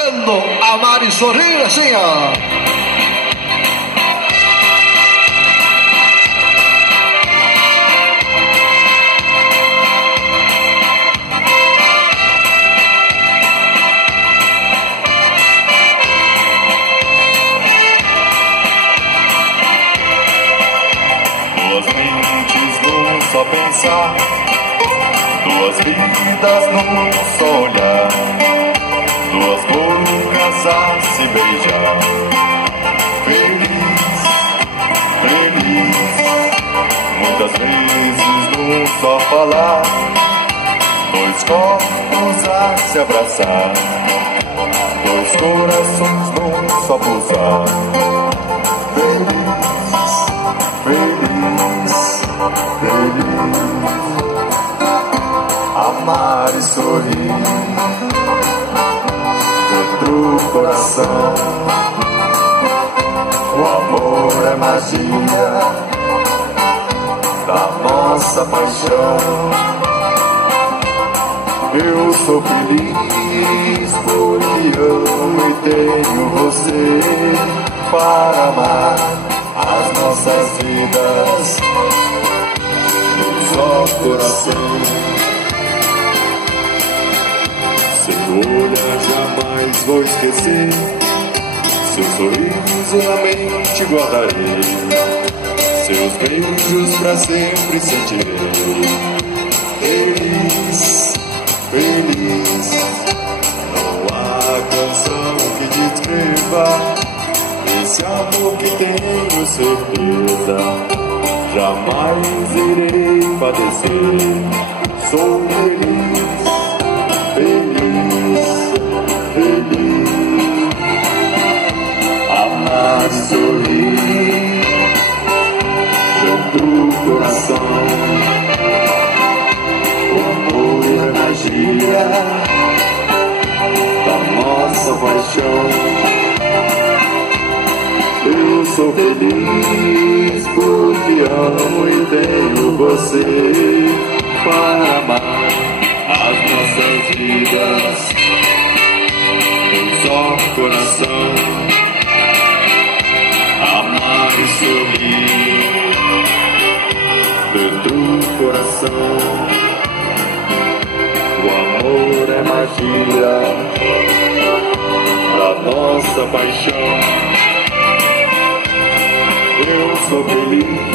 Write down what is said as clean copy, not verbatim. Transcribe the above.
Amar e sorrir assim, ó. Duas mentes num só pensar, duas vidas num só olhar, duas bocas a se beijar. Feliz, feliz, muitas vezes num só falar, dois corpos a se abraçar, dois corações num só pulsar. Feliz, feliz, feliz, amar e sorrir dentro do coração. O amor é magia da nossa paixão. Eu sou feliz porque amo e tenho você para amar as nossas vidas num só coração. Seu olhar jamais vou esquecer, seu sorriso na mente guardarei, seus beijos pra sempre sentirei. Feliz, feliz, não há canção que descreva esse amor que tenho certeza, jamais irei padecer. Sou feliz, feliz, feliz, amar e sorrir dentro do coração. O amor é magia da nossa paixão. Eu sou feliz porque amo e tenho você para amar as nossas vidas num só coração. Amar e sorrir dentro do coração. O amor é magia da nossa paixão. Eu sou feliz.